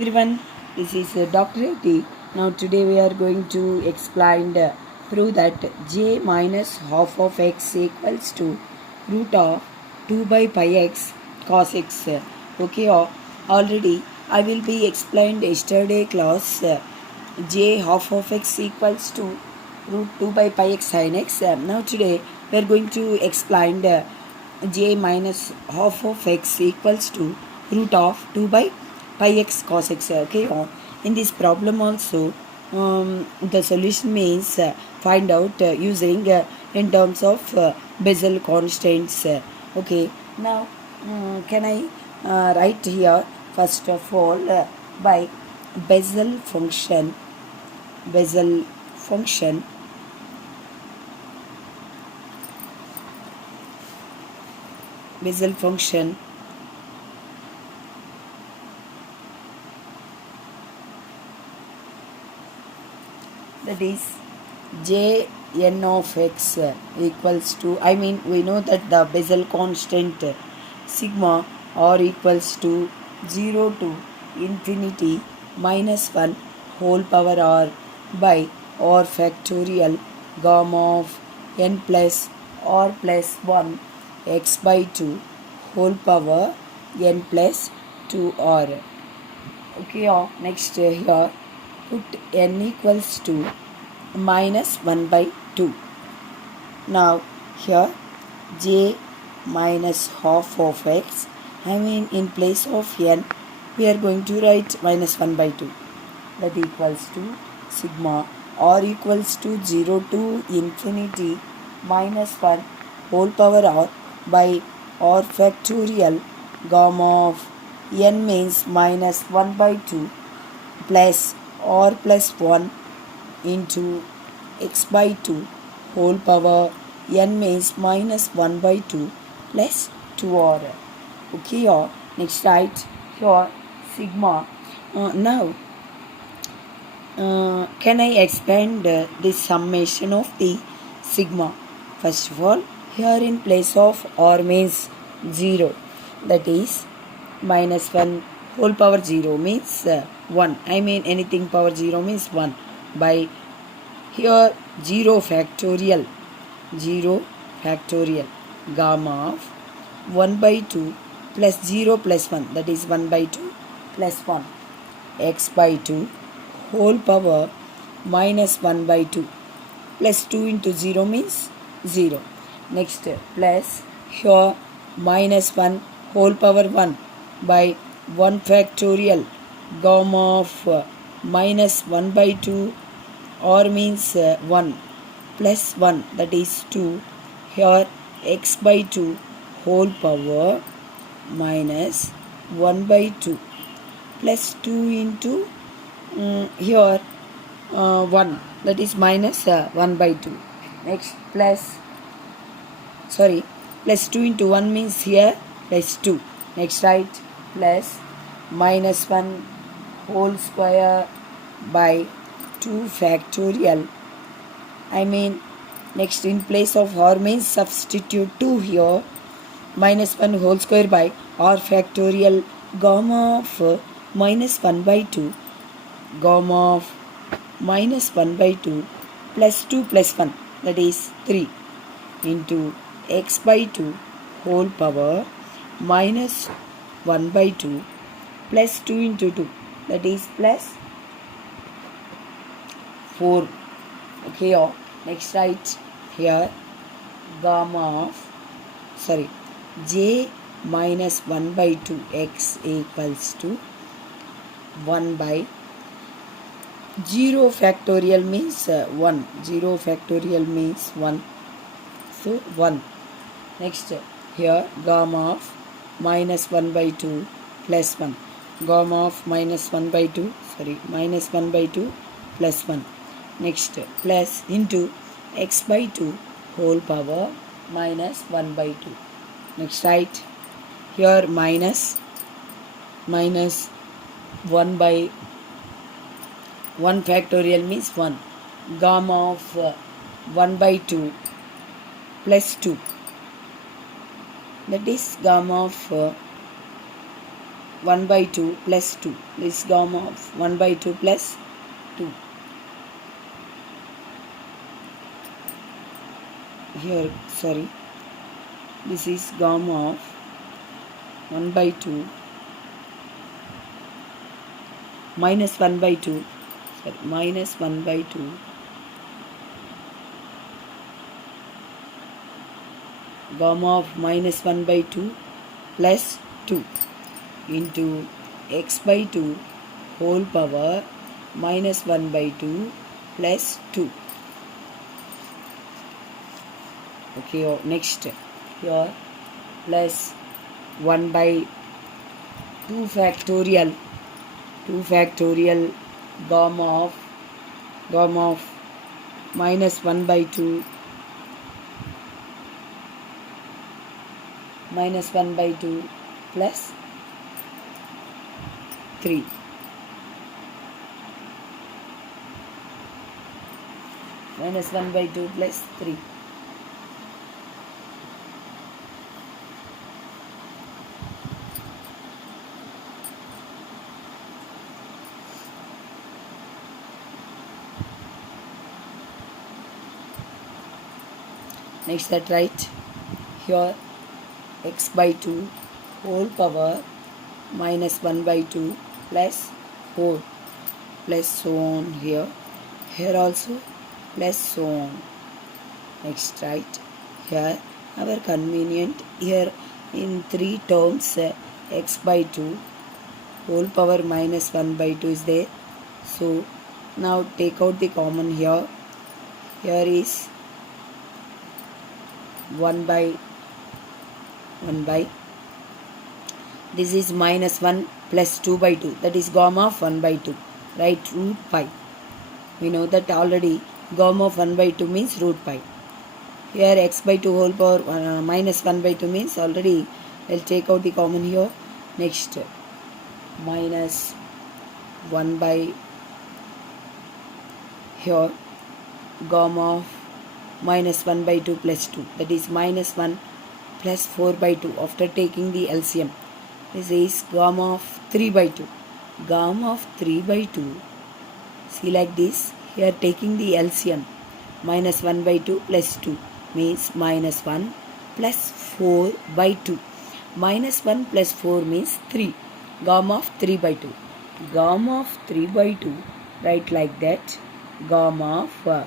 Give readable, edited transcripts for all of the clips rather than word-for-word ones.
Everyone, this is Dr. A.T. Now today we are going to explain prove that j minus half of x equals to root of 2 by pi x cos x. Okay, already I will be explained yesterday class j half of x equals to root 2 by pi x sin x. Now today we are going to explain j minus half of x equals to root of 2 by pi x cos x. Okay, in this problem also the solution means find out using in terms of Bessel constants. Okay, now can I write here first of all by Bessel function Bessel function Bessel function that is j n of x equals to, we know that the Bessel constant sigma r equals to 0 to infinity minus 1 whole power r by r factorial gamma of n plus r plus 1 x by 2 whole power n plus 2r. Okay, next here put n equals to minus 1 by 2. Now here j minus half of x, in place of n we are going to write minus 1 by 2, that equals to sigma r equals to 0 to infinity minus 1 whole power r by r factorial gamma of n means minus 1 by 2 plus r plus 1 into x by 2 whole power n means minus 1 by 2 plus 2r. Okay, next write here sigma. Now can I expand the summation of the sigma? First of all, here in place of r means 0, that is minus 1 whole power 0 means 1. Anything power 0 means 1 by here 0 factorial gamma of 1 by 2 plus 0 plus 1, that is 1 by 2 plus 1 x by 2 whole power minus 1 by 2 plus 2 into 0 means 0. Next plus here minus 1 whole power 1 by 1 factorial gamma of minus 1 by 2 or means 1 plus 1, that is 2. Here x by 2 whole power minus 1 by 2 plus 2 into here 1, that is minus 1 by 2. Next plus 2 into 1 means here plus 2. Next write plus minus 1 whole square by 2 factorial. Next in place of r means substitute 2 here, minus 1 whole square by r factorial gamma of minus 1 by 2 gamma of minus 1 by 2 plus 2 plus 1, that is 3 into x by 2 whole power minus 1 by 2 plus 2 into 2, that is plus 4. Okay, next write here gamma of j minus 1 by 2 x equals to 1 by 0 factorial means 1. 0 factorial means 1. So 1. Next here gamma of minus 1 by 2 plus 1. Gamma of minus 1 by 2 plus 1. Next plus into x by 2 whole power minus 1 by 2. Next write here minus 1 by 1 factorial means 1. Gamma of 1 by 2 plus 2, that is gamma of 1 by 2 plus 2. This is gamma of 1 by 2 plus 2. Here, sorry, this is gamma of 1 by 2 minus 1 by 2, sorry, minus 1 by 2 gamma of minus 1 by 2 plus 2 into x by 2 whole power minus 1 by 2 plus 2. Okay, next here plus 1 by 2 factorial gamma of minus 1 by 2 minus 1 by 2 plus 3. Minus 1 by 2 plus 3. Next that write here x by 2 whole power minus 1 by 2 plus 4 plus so on here. Here also plus so on. Next write here our convenient here in 3 terms x by 2 whole power minus 1 by 2 is there. So now take out the common here. Here is 1 by this is minus 1 plus 2 by 2, that is gamma of 1 by 2, right, root pi. We know that already. Gamma of 1 by 2 means root pi. Here x by 2 whole power minus 1 by 2 means already. I'll take out the common here. Next minus 1 by here gamma of minus 1 by 2 plus 2, that is minus 1 plus 4 by 2 after taking the LCM. This is gamma of 3 by 2. Gamma of 3 by 2, see like this, here taking the LCM, minus 1 by 2 plus 2 means minus 1 plus 4 by 2. Minus 1 plus 4 means 3. Gamma of 3 by 2. Gamma of 3 by 2, write like that, gamma of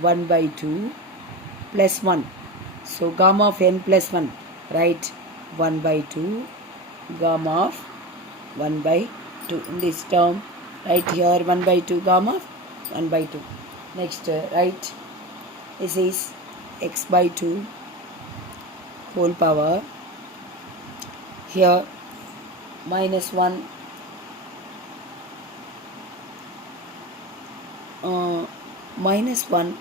1 by 2 plus 1. So gamma of n plus 1, write 1 by 2 gamma of 1 by 2. In this term, write here 1 by 2 gamma of 1 by 2. Next write this is x by 2 whole power. Here minus 1 minus 1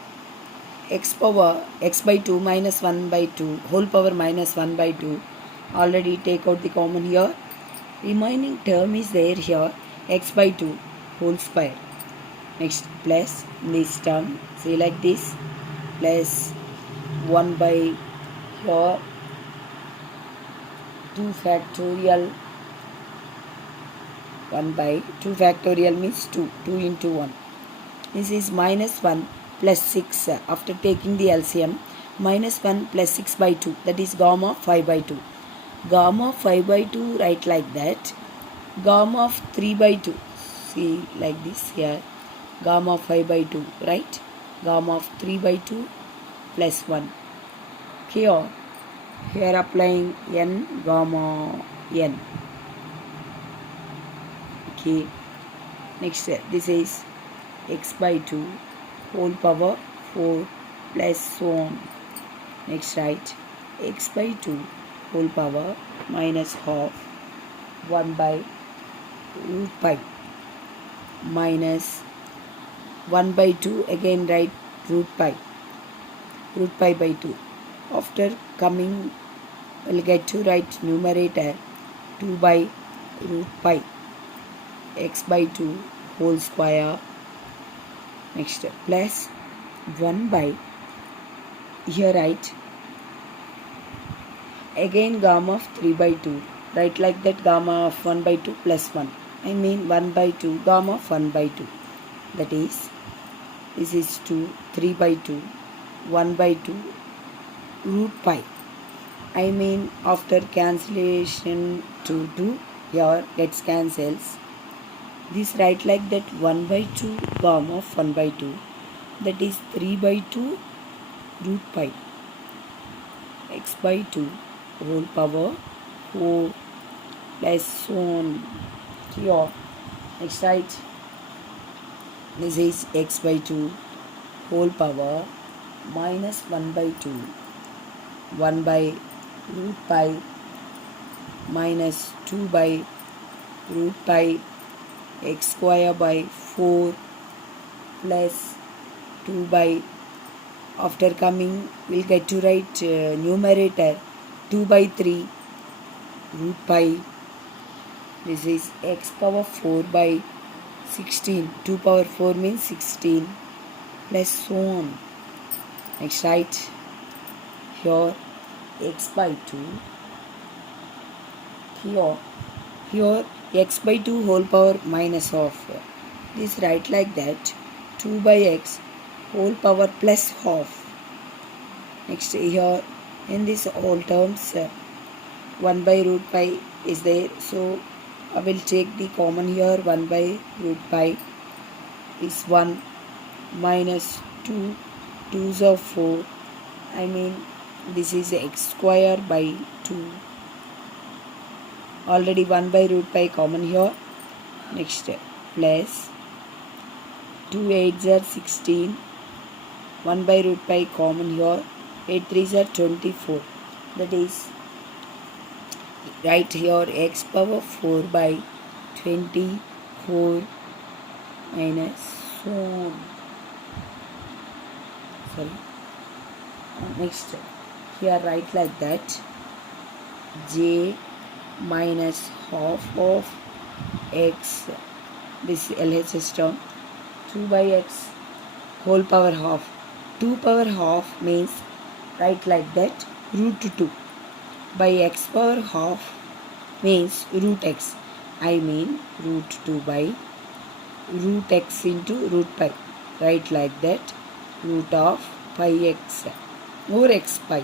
x power x by 2 minus 1 by 2 whole power minus 1 by 2. Already take out the common here. Remaining term is there here, x by 2 whole square. Next plus this term, say like this, plus 1 by here 2 factorial 1 by 2 factorial means 2 into 1. This is minus 1 plus 6 after taking the LCM, minus 1 plus 6 by 2, that is gamma of 5 by 2. Gamma of 5 by 2, write like that. Gamma of 3 by 2, see like this here, gamma of 5 by 2, right, gamma of 3 by 2 plus 1. Here applying n gamma n. Okay, next this is x by 2 whole power 4 plus so on. Next write x by 2 whole power minus half 1 by root pi minus 1 by 2, again write root pi by 2. After coming we'll get to write numerator 2 by root pi x by 2 whole square. Next plus 1 by here write again gamma of 3 by 2 write like that, gamma of 1 by 2 plus 1. I mean 1 by 2, gamma of 1 by 2. That is, this is 2, 3 by 2, 1 by 2, root pi. I mean after cancellation to 2, here gets cancels. This write like that, 1 by 2 gamma of 1 by 2. That is 3 by 2 root pi x by 2 whole power 4 plus so on. Here, next write, this is x by 2 whole power minus 1 by 2, 1 by root pi minus 2 by root pi x square by 4 plus 2 by, after coming we'll get to write numerator 2 by 3 root pi. This is x power 4 by 16. 2 power 4 means 16 plus so on. Next write here x by 2. Here x by 2 whole power minus of. This write like that, 2 by x whole power plus half. Next here in this all terms 1 by root pi is there, so I will take the common here. 1 by root pi is 1 minus 2, 2's are 4. I mean this is x square by 2. Already 1 by root pi common here. Next plus 2 8's are 16. 1 by root pi common here. 8 3's are 24. That is, right here x power 4 by 24 minus so on. Sorry. Next here write like that, j minus half of x, this LHS term, 2 by x whole power half. 2 power half means write like that, root 2 by x power half means root x. I mean root 2 by root x into root pi. Write like that, root of pi x or x pi.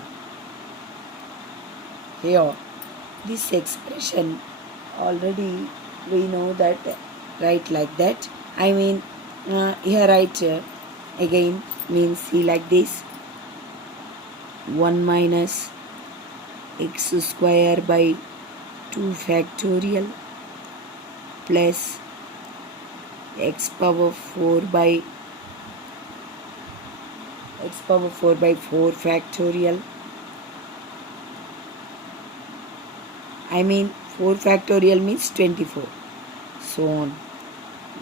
Here this expression already we know that, write like that. I mean here write again means see like this, 1 minus x square by 2 factorial plus x power 4 by 4 factorial. I mean 4 factorial means 24. So on.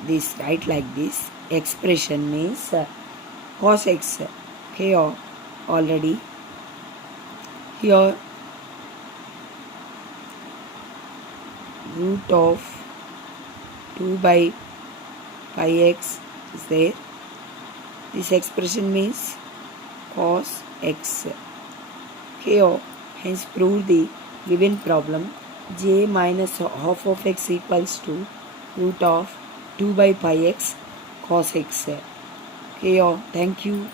This write like this. Expression means cos x. Here already. Here root of 2 by pi x is there. This expression means cos x. Here hence prove the given problem, j minus half of x equals to root of 2 by pi x cos x. Here, thank you.